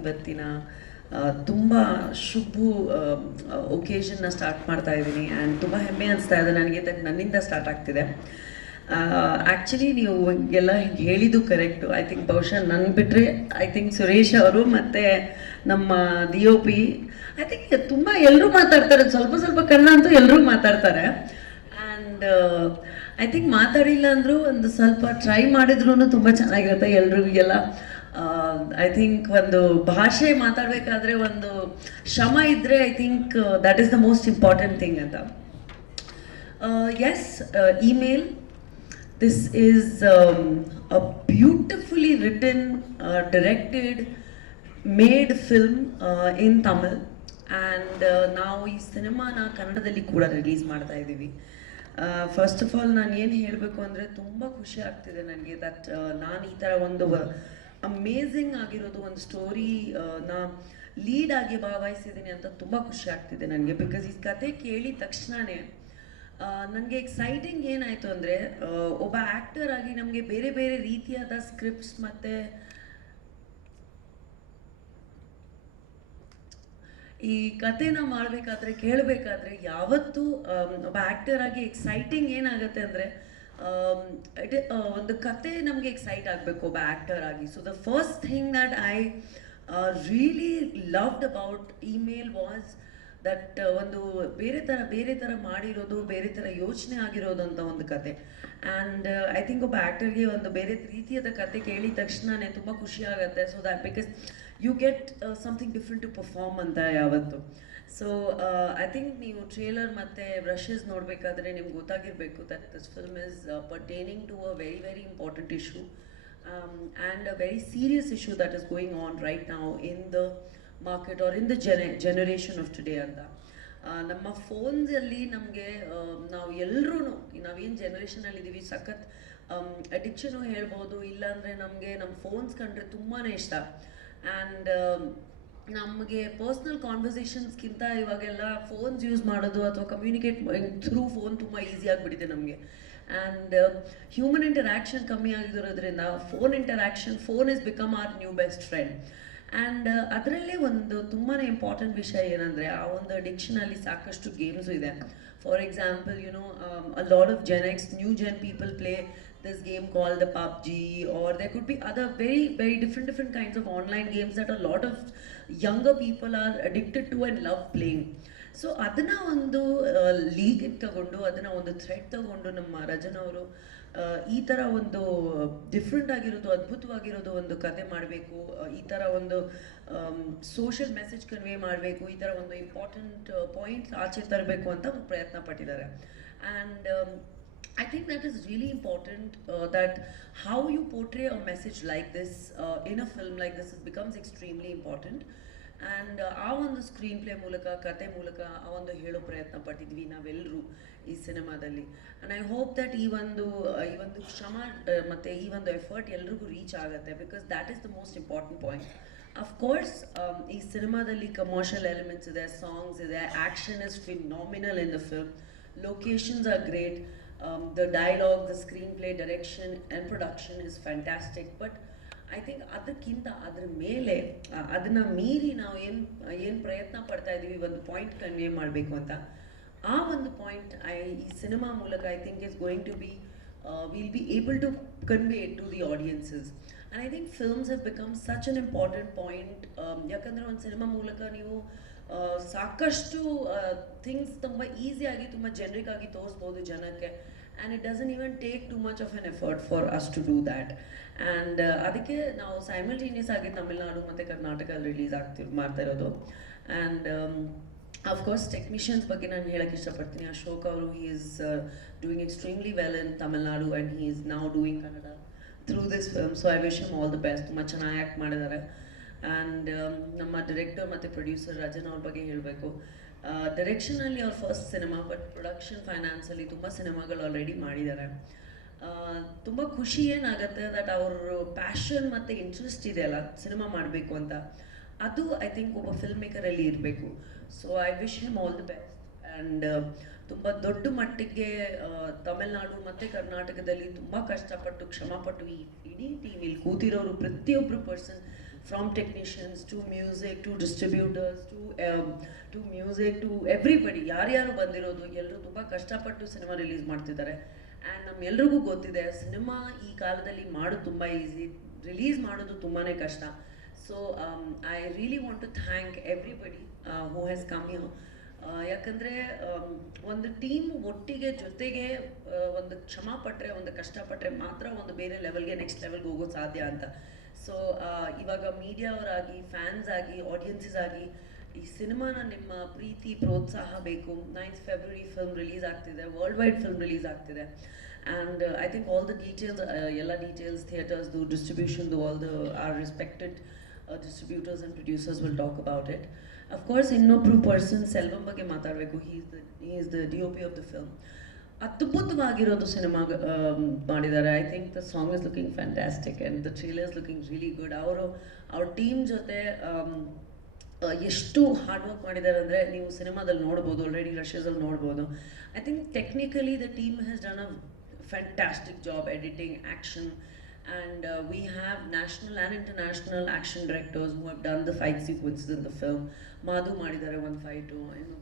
ಇವತ್ತಿನ ತುಂಬ ಶುಭ ಒಕೇಶನ್ನ ಸ್ಟಾರ್ಟ್ ಮಾಡ್ತಾ ಇದ್ದೀನಿ ಆ್ಯಂಡ್ ತುಂಬ ಹೆಮ್ಮೆ ಅನಿಸ್ತಾ ಇದೆ ನನಗೆ ದಟ್ ನನ್ನಿಂದ ಸ್ಟಾರ್ಟ್ ಆಗ್ತಿದೆ. ಆ್ಯಕ್ಚುಲಿ ನೀವು ಎಲ್ಲ ಹೇಳಿದ್ದು ಕರೆಕ್ಟು ಐ ಥಿಂಕ್ ಬಹುಶಃ ನನ್ನ ಬಿಟ್ಟರೆ ಐ ಥಿಂಕ್ ಸುರೇಶ್ ಅವರು ಮತ್ತು ನಮ್ಮ D O P I think ತುಂಬ ಎಲ್ಲರೂ ಮಾತಾಡ್ತಾರೆ. ಸ್ವಲ್ಪ ಸ್ವಲ್ಪ ಕನ್ನಡ ಅಂತೂ ಎಲ್ಲರೂ ಮಾತಾಡ್ತಾರೆ. ಆ್ಯಂಡ್ ಐ ಥಿಂಕ್ ಮಾತಾಡಿಲ್ಲ ಅಂದರೂ ಒಂದು ಸ್ವಲ್ಪ ಟ್ರೈ ಮಾಡಿದ್ರೂ ತುಂಬ ಚೆನ್ನಾಗಿರುತ್ತೆ ಎಲ್ರಿಗೆಲ್ಲ ಐ ಥಿಂಕ್ ಒಂದು ಭಾಷೆ ಮಾತಾಡಬೇಕಾದ್ರೆ ಒಂದು ಶ್ರಮ ಇದ್ದರೆ I think that is the most important thing ಅಂತ. Yes Email this is a beautifully written directed made film in Tamil and ನಾವು ಈ ಸಿನಿಮಾನ ಕನ್ನಡದಲ್ಲಿ ಕೂಡ ರಿಲೀಸ್ ಮಾಡ್ತಾ ಇದ್ದೀವಿ. ಫಸ್ಟ್ ಆಫ್ ಆಲ್ ನಾನು ಏನು ಹೇಳಬೇಕು ಅಂದರೆ ತುಂಬ ಖುಷಿ ಆಗ್ತಿದೆ ನನಗೆ ದಟ್ ನಾನು ಈ ಥರ ಒಂದು ಅಮೇಝಿಂಗ್ ಆಗಿರೋದು ಒಂದು ಸ್ಟೋರಿ ನಾ ಲೀಡ್ ಆಗಿ ಭಾಗವಹಿಸಿದ್ದೀನಿ ಅಂತ ತುಂಬ ಖುಷಿ ಆಗ್ತಿದೆ ನನಗೆ. ಬಿಕಾಸ್ ಈ ಕತೆ ಕೇಳಿದ ತಕ್ಷಣವೇ ನನಗೆ ಎಕ್ಸೈಟಿಂಗ್ ಏನಾಯಿತು ಅಂದರೆ ಒಬ್ಬ ಆ್ಯಕ್ಟರ್ ಆಗಿ ನಮಗೆ ಬೇರೆ ಬೇರೆ ರೀತಿಯಾದ ಸ್ಕ್ರಿಪ್ಟ್ಸ್ ಮತ್ತು ಈ ಕತೆನ ಮಾಡಬೇಕಾದ್ರೆ, ಕೇಳಬೇಕಾದ್ರೆ ಯಾವತ್ತೂ ಒಬ್ಬ ಆ್ಯಕ್ಟರ್ ಆಗಿ ಎಕ್ಸೈಟಿಂಗ್ ಏನಾಗುತ್ತೆ ಅಂದರೆ ಒಂದು ಕತೆ ನಮಗೆ ಎಕ್ಸೈಟ್ ಆಗಬೇಕು ಒಬ್ಬ ಆ್ಯಕ್ಟರ್ ಆಗಿ. So the first thing that I really loved about Email was that ಒಂದು ಬೇರೆ ಥರ ಬೇರೆ ಥರ ಮಾಡಿರೋದು, ಬೇರೆ ಥರ ಯೋಚನೆ ಆಗಿರೋದು ಅಂತ ಒಂದು ಕತೆ. ಆ್ಯಂಡ್ ಐ ಥಿಂಕ್ ಒಬ್ಬ ಆ್ಯಕ್ಟರ್ಗೆ ಒಂದು ಬೇರೆ ರೀತಿಯಾದ ಕತೆ ಕೇಳಿದ ತಕ್ಷಣನೇ ತುಂಬ ಖುಷಿ ಆಗುತ್ತೆ. So that because you get something different to perform ಅಂತ ಯಾವತ್ತು. ಸೊ ಐ ಥಿಂಕ್ ನೀವು ಟ್ರೇಲರ್ ಮತ್ತು ಬ್ರಷಸ್ ನೋಡಬೇಕಾದ್ರೆ ನಿಮ್ಗೆ ಗೊತ್ತಾಗಿರಬೇಕು that this film is pertaining to a very very important issue and a very serious issue that is going on right ನಾವು in the market are in the ಜನ generation of today ಅಂತ. ನಮ್ಮ ಫೋನ್ಸಲ್ಲಿ ನಮಗೆ ನಾವು ಎಲ್ಲರೂ ನಾವೇನು ಜನರೇಷನಲ್ಲಿದ್ದೀವಿ ಸಖತ್ ಅಡಿಕ್ಷನು ಹೇಳ್ಬೋದು, ಇಲ್ಲಾಂದರೆ ನಮಗೆ ನಮ್ಮ ಫೋನ್ಸ್ ಕಂಡ್ರೆ ತುಂಬಾ ಇಷ್ಟ. ಆ್ಯಂಡ್ ನಮಗೆ ಪರ್ಸ್ನಲ್ ಕಾನ್ವರ್ಸೇಷನ್ಸ್ಗಿಂತ ಇವಾಗೆಲ್ಲ ಫೋನ್ಸ್ ಯೂಸ್ ಮಾಡೋದು ಅಥವಾ ಕಮ್ಯುನಿಕೇಟ್ ಥ್ರೂ ಫೋನ್ ತುಂಬ ಈಸಿ ಆಗಿಬಿಟ್ಟಿದೆ ನಮಗೆ. ಆ್ಯಂಡ್ ಹ್ಯೂಮನ್ ಇಂಟರಾಕ್ಷನ್ ಕಮ್ಮಿ ಆಗಿರೋದ್ರಿಂದ phone interaction phone is become our new best friend and ಅದರಲ್ಲೇ ಒಂದು ತುಂಬಾ ಇಂಪಾರ್ಟೆಂಟ್ ವಿಷಯ ಏನಂದರೆ ಆ ಒಂದು ಅಡಿಕ್ಷನಲ್ಲಿ ಸಾಕಷ್ಟು ಗೇಮ್ಸು ಇದೆ. For example you know a lot of Gen X new gen people play this game called the PUBG, or there could be other very, very different, different kinds of online games that a lot of younger people are addicted to and love playing. So ಅದನ್ನ ಒಂದು league ತಗೊಂಡು ಅದನ್ನ ಒಂದು thread ತಗೊಂಡು ನಮ್ಮ ರಜನವರು ಈ ಥರ ಒಂದು ಡಿಫ್ರೆಂಟ್ ಆಗಿರೋದು ಅದ್ಭುತವಾಗಿರೋದು ಒಂದು ಕತೆ ಮಾಡಬೇಕು ಈ ಥರ ಒಂದು ಸೋಷಿಯಲ್ ಮೆಸೇಜ್ ಕನ್ವೆ ಮಾಡಬೇಕು ಈ ಥರ ಒಂದು ಇಂಪಾರ್ಟೆಂಟ್ ಪಾಯಿಂಟ್ಸ್ ಆಚೆ ತರಬೇಕು ಅಂತ ಪ್ರಯತ್ನ ಪಟ್ಟಿದ್ದಾರೆ and I think that is really important uh, that how you portray a message like this uh, in a film like this it becomes extremely important. And ಆ ಒಂದು ಸ್ಕ್ರೀನ್ ಪ್ಲೇ ಮೂಲಕ ಕತೆ ಮೂಲಕ ಆ ಒಂದು ಹೇಳೋ ಪ್ರಯತ್ನ ಪಟ್ಟಿದ್ವಿ ನಾವೆಲ್ಲರೂ ಈ ಸಿನಿಮಾದಲ್ಲಿ. ಆ್ಯಂಡ್ ಐ ಹೋಪ್ ದಟ್ ಈ ಒಂದು ಆ, ಈ ಒಂದು ಶ್ರಮ ಆ, ಮತ್ತೆ ಈ ಒಂದು ಎಫರ್ಟ್ ಎಲ್ರಿಗೂ ರೀಚ್ ಆಗುತ್ತೆ because that is the most important point of course ಈ ಸಿನಿಮಾದಲ್ಲಿ ಕಮರ್ಷಿಯಲ್ ಎಲಿಮೆಂಟ್ಸ್ ಇದೆ ಸಾಂಗ್ಸ್ ಇದೆ action is phenomenal in the film locations are great the dialogue the screen play direction and production is fantastic but I think ಅದಕ್ಕಿಂತ ಅದ್ರ ಮೇಲೆ ಆ, ಅದನ್ನ ಮೀರಿ ನಾವು ಏನು ಏನು ಪ್ರಯತ್ನ ಪಡ್ತಾ ಇದ್ದೀವಿ ಒಂದು ಪಾಯಿಂಟ್ ಕನ್ವೆ ಮಾಡಬೇಕು ಅಂತ. ಆ ಒಂದು ಪಾಯಿಂಟ್ ಐ ಈ ಸಿನಿಮಾ ಮೂಲಕ I think is going to be will be able to convey to the audiences and I think films have become such an important point ಯಾಕಂದರೆ ಒಂದು ಸಿನಿಮಾ ಮೂಲಕ ನೀವು ಸಾಕಷ್ಟು ಥಿಂಗ್ಸ್ ತುಂಬ ಈಸಿಯಾಗಿ ತುಂಬ ಜನರಿಕ್ ಆಗಿ ತೋರಿಸ್ಬೋದು ಜನಕ್ಕೆ. And it doesn't even take too much of an effort for us to do that and ಅದಕ್ಕೆ ನಾವು ಸೈಮಲ್ಟೇನಿಯಸ್ ಆಗಿ ತಮಿಳ್ನಾಡು ಮತ್ತು ಕರ್ನಾಟಕ ರಿಲೀಸ್ ಆಗ್ತಿರ್ ಮಾಡ್ತಾ ಇರೋದು. ಆ್ಯಂಡ್ ಅಫ್ಕೋರ್ಸ್ ಟೆಕ್ನಿಷಿಯನ್ಸ್ ಬಗ್ಗೆ ನಾನು ಹೇಳಕ್ಕೆ ಇಷ್ಟಪಡ್ತೀನಿ. ಅಶೋಕ್ ಅವರು he is doing extremely well in Tamil Nadu and he is ನಾವು doing Kannada through this film so I wish him all the best ತುಂಬ ಚೆನ್ನಾಗಿ ಆ್ಯಕ್ಟ್ ಮಾಡಿದ್ದಾರೆ. ಆ್ಯಂಡ್ ನಮ್ಮ ಡೈರೆಕ್ಟರ್ ಮತ್ತು ಪ್ರೊಡ್ಯೂಸರ್ ರಜನ್ ಅವ್ರ ಬಗ್ಗೆ ಹೇಳಬೇಕು. ಡೈರೆಕ್ಷನಲ್ಲಿ ಅವ್ರ ಫಸ್ಟ್ ಸಿನಿಮಾ ಬಟ್ ಪ್ರೊಡಕ್ಷನ್ ಫೈನಾನ್ಸಲ್ಲಿ ತುಂಬ ಸಿನಿಮಾಗಳು ಆಲ್ರೆಡಿ ಮಾಡಿದ್ದಾರೆ. ತುಂಬ ಖುಷಿ ಏನಾಗುತ್ತೆ ದಟ್ ಅವ್ರ ಪ್ಯಾಷನ್ ಮತ್ತು ಇಂಟ್ರೆಸ್ಟ್ ಇದೆಯಲ್ಲ ಸಿನಿಮಾ ಮಾಡಬೇಕು ಅಂತ. ಅದು ಐ ಥಿಂಕ್ ಒಬ್ಬ ಫಿಲ್ಮ್ ಮೇಕರಲ್ಲಿ ಇರಬೇಕು. So I wish him all the best and ತುಂಬ ದೊಡ್ಡ ಮಟ್ಟಿಗೆ ತಮಿಳುನಾಡು ಮತ್ತು ಕರ್ನಾಟಕದಲ್ಲಿ ತುಂಬ ಕಷ್ಟಪಟ್ಟು ಕ್ಷಮಪಟ್ಟು ಈ ಇಡೀ ಇಲ್ಲಿ ಕೂತಿರೋರು ಪ್ರತಿಯೊಬ್ಬರು person from technicians to music to distributors to to music to everybody ಯಾರ್ಯಾರು ಬಂದಿರೋದು ಎಲ್ಲರೂ ತುಂಬ ಕಷ್ಟಪಟ್ಟು ಸಿನಿಮಾ ರಿಲೀಸ್ ಮಾಡ್ತಿದ್ದಾರೆ. ಆ್ಯಂಡ್ ನಮ್ಮೆಲ್ರಿಗೂ ಗೊತ್ತಿದೆ ಸಿನಿಮಾ ಈ ಕಾಲದಲ್ಲಿ ಮಾಡೋದು ತುಂಬ ಈಸಿ ರಿಲೀಸ್ ಮಾಡೋದು ತುಂಬಾ ಕಷ್ಟ. So I really want to thank everybody who has come you ಯಾಕಂದರೆ ಒಂದು ಟೀಮ್ ಒಟ್ಟಿಗೆ ಜೊತೆಗೆ ಒಂದು ಕ್ಷಮ ಪಟ್ಟರೆ ಒಂದು ಕಷ್ಟಪಟ್ಟರೆ ಮಾತ್ರ ಒಂದು ಬೇರೆ ಲೆವೆಲ್ಗೆ ನೆಕ್ಸ್ಟ್ ಲೆವೆಲ್ಗೆ ಹೋಗೋದು ಸಾಧ್ಯ ಅಂತ. ಸೊ ಇವಾಗ ಮೀಡಿಯಾವರಾಗಿ ಫ್ಯಾನ್ಸ್ ಆಗಿ ಆಡಿಯನ್ಸಸ್ ಆಗಿ, ಈ ಸಿನಿಮಾನ ನಿಮ್ಮ ಪ್ರೀತಿ, ಪ್ರೋತ್ಸಾಹ ಬೇಕು. ನೈನ್ತ್ ಫೆಬ್ರವರಿ ಫಿಲ್ಮ್ ರಿಲೀಸ್ ಆಗ್ತಿದೆ ವರ್ಲ್ಡ್ ವೈಡ್ ಫಿಲ್ಮ್ ರಿಲೀಸ್ ಆಗ್ತಿದೆ and I think all the details ಎಲ್ಲ ಡೀಟೇಲ್ಸ್ ಥಿಯೇಟರ್ಸ್ದು ಡಿಸ್ಟ್ರಿಬ್ಯೂಷನ್ದು all the are respected distributors and producers will talk about it of course ಇನ್ನೊಬ್ರು ಪರ್ಸನ್ ಸೆಲ್ವಂ ಬಗ್ಗೆ ಮಾತಾಡಬೇಕು. He is the he is the D O P of the film ಅದ್ಭುತವಾಗಿರೋದು cinema ಮಾಡಿದ್ದಾರೆ. I think the song is looking fantastic and the trailer is looking really good ಅವರು ಅವ್ರ team ಜೊತೆ am, ಆ, ಎಷ್ಟು hard work ಮಾಡಿದ್ದಾರೆ ಅಂದರೆ ನೀವು ಸಿನಿಮಾದಲ್ಲಿ ನೋಡ್ಬೋದು ಆಲ್ರೆಡಿ ರಶಸಲ್ಲಿ ನೋಡ್ಬೋದು. I think technically the team has done a fantastic job editing action and we have national and international action directors who have done the fight sequences in the film ಮಾಧು ಮಾಡಿದ್ದಾರೆ ಒಂದು ಫೈಟು ಏನು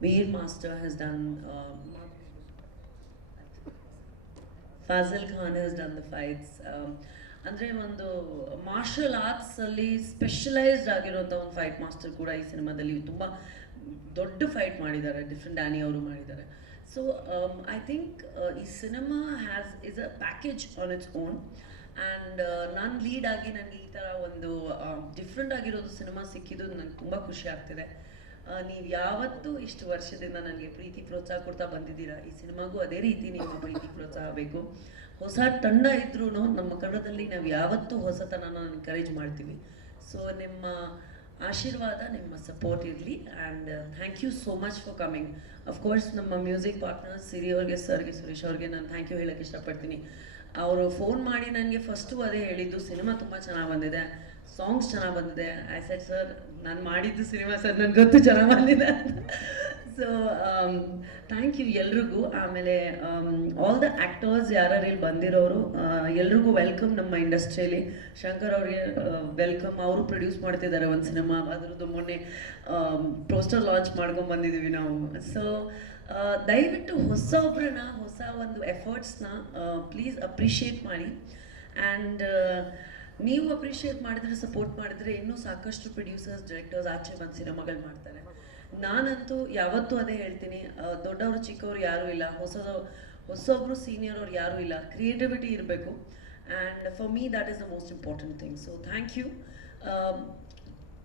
Veer Master has done. Um, Fazil Khan has done. Um, ಅಂದರೆ ಒಂದು marshal ಆರ್ಟ್ಸಲ್ಲಿ specialised ಆಗಿರೋಂಥ ಒಂದು fight master ಕೂಡ ಈ ಸಿನಿಮಾದಲ್ಲಿ ತುಂಬ ದೊಡ್ಡ ಫೈಟ್ ಮಾಡಿದ್ದಾರೆ ಡಿಫ್ರೆಂಟ್ ಡ್ಯಾನಿ ಅವರು ಮಾಡಿದ್ದಾರೆ ಸೊ ಐ ಥಿಂಕ್ ಈ cinema has is a package on its own and ನಾನು ಲೀಡ್ ಆಗಿ ನನಗೆ ಈ ಥರ ಒಂದು ಡಿಫ್ರೆಂಟ್ ಆಗಿರೋದು ಸಿನಿಮಾ ಸಿಕ್ಕಿದ್ದು ನನಗೆ ತುಂಬ ಖುಷಿ ಆಗ್ತಿದೆ. ನೀವು ಯಾವತ್ತೂ ಇಷ್ಟು ವರ್ಷದಿಂದ ನನಗೆ ಪ್ರೀತಿ ಪ್ರೋತ್ಸಾಹ ಕೊಡ್ತಾ ಬಂದಿದ್ದೀರಾ? ಈ ಸಿನಿಮಾಗೂ ಅದೇ ರೀತಿ ನೀವು ಪ್ರೀತಿ ಪ್ರೋತ್ಸಾಹ ಬೇಕು. ಹೊಸ ತಂಡ ಇದ್ರೂ ನಮ್ಮ ಕನ್ನಡದಲ್ಲಿ ನಾವು ಯಾವತ್ತೂ ಹೊಸತನ ಎನ್ಕರೇಜ್ ಮಾಡ್ತೀವಿ. ಸೊ ನಿಮ್ಮ ಆಶೀರ್ವಾದ, ನಿಮ್ಮ ಸಪೋರ್ಟ್ ಇರಲಿ. And thank you so much for coming of course ನಮ್ಮ ಮ್ಯೂಸಿಕ್ ಪಾರ್ಟ್ನರ್ ಸಿರಿ ಅವ್ರಿಗೆ ಸರ್ಗೆ ಸುರೇಶ್ ಅವ್ರಿಗೆ ನಾನು ಥ್ಯಾಂಕ್ ಯು ಹೇಳೋಕ್ಕೆ ಇಷ್ಟಪಡ್ತೀನಿ. ಅವರು ಫೋನ್ ಮಾಡಿ ನನಗೆ ಫಸ್ಟು ಅದೇ ಹೇಳಿದ್ದು ಸಿನಿಮಾ ತುಂಬ ಚೆನ್ನಾಗಿ ಬಂದಿದೆ. ಸಾಂಗ್ಸ್ ಚೆನ್ನಾಗಿ ಬಂದಿದೆ. ಐ ಸೆಟ್ ಸರ್ ನಾನು ಮಾಡಿದ್ದು ಸಿನಿಮಾ ಸರ್ ನನಗೆ ಗೊತ್ತು ಚೆನ್ನಾಗಿ ಬಂದಿದೆ ಸೊ ಥ್ಯಾಂಕ್ ಯು ಎಲ್ರಿಗೂ. ಆಮೇಲೆ ಆಲ್ ದ ಆ್ಯಕ್ಟರ್ಸ್ ಯಾರ್ಯಾರು ಇಲ್ಲಿ ಬಂದಿರೋರು ಎಲ್ರಿಗೂ ವೆಲ್ಕಮ್ ನಮ್ಮ ಇಂಡಸ್ಟ್ರಿಯಲ್ಲಿ. ಶಂಕರ್ ಅವ್ರಿಗೆ ವೆಲ್ಕಮ್ ಅವರು ಪ್ರೊಡ್ಯೂಸ್ ಮಾಡ್ತಿದ್ದಾರೆ ಒಂದು ಸಿನಿಮಾ ಅದರದ್ದು ಮೊನ್ನೆ ಪೋಸ್ಟರ್ ಲಾಂಚ್ ಮಾಡ್ಕೊಂಡು ಬಂದಿದ್ದೀವಿ ನಾವು. ಸೊ ದಯವಿಟ್ಟು ಹೊಸ ಒಬ್ಬರನ್ನ ಹೊಸ ಒಂದು ಎಫರ್ಟ್ಸ್ನ ಪ್ಲೀಸ್ ಅಪ್ರಿಷಿಯೇಟ್ ಮಾಡಿ. ಆ್ಯಂಡ್ ನೀವು ಅಪ್ರಿಷಿಯೇಟ್ ಮಾಡಿದ್ರೆ ಸಪೋರ್ಟ್ ಮಾಡಿದ್ರೆ ಇನ್ನೂ ಸಾಕಷ್ಟು ಪ್ರೊಡ್ಯೂಸರ್ಸ್ ಡೈರೆಕ್ಟರ್ಸ್ ಆಚೆ ಬಂದು ಸಿನಿಮಾಗಳು ಮಾಡ್ತಾರೆ. ನಾನಂತೂ ಯಾವತ್ತೂ ಅದೇ ಹೇಳ್ತೀನಿ ದೊಡ್ಡವರು, ಚಿಕ್ಕವರು ಯಾರೂ ಇಲ್ಲ ಹೊಸ ಹೊಸೊಬ್ರು ಸೀನಿಯರ್ ಅವ್ರು ಯಾರೂ ಇಲ್ಲ. ಕ್ರಿಯೇಟಿವಿಟಿ ಇರಬೇಕು. And for me that is the most important thing so thank you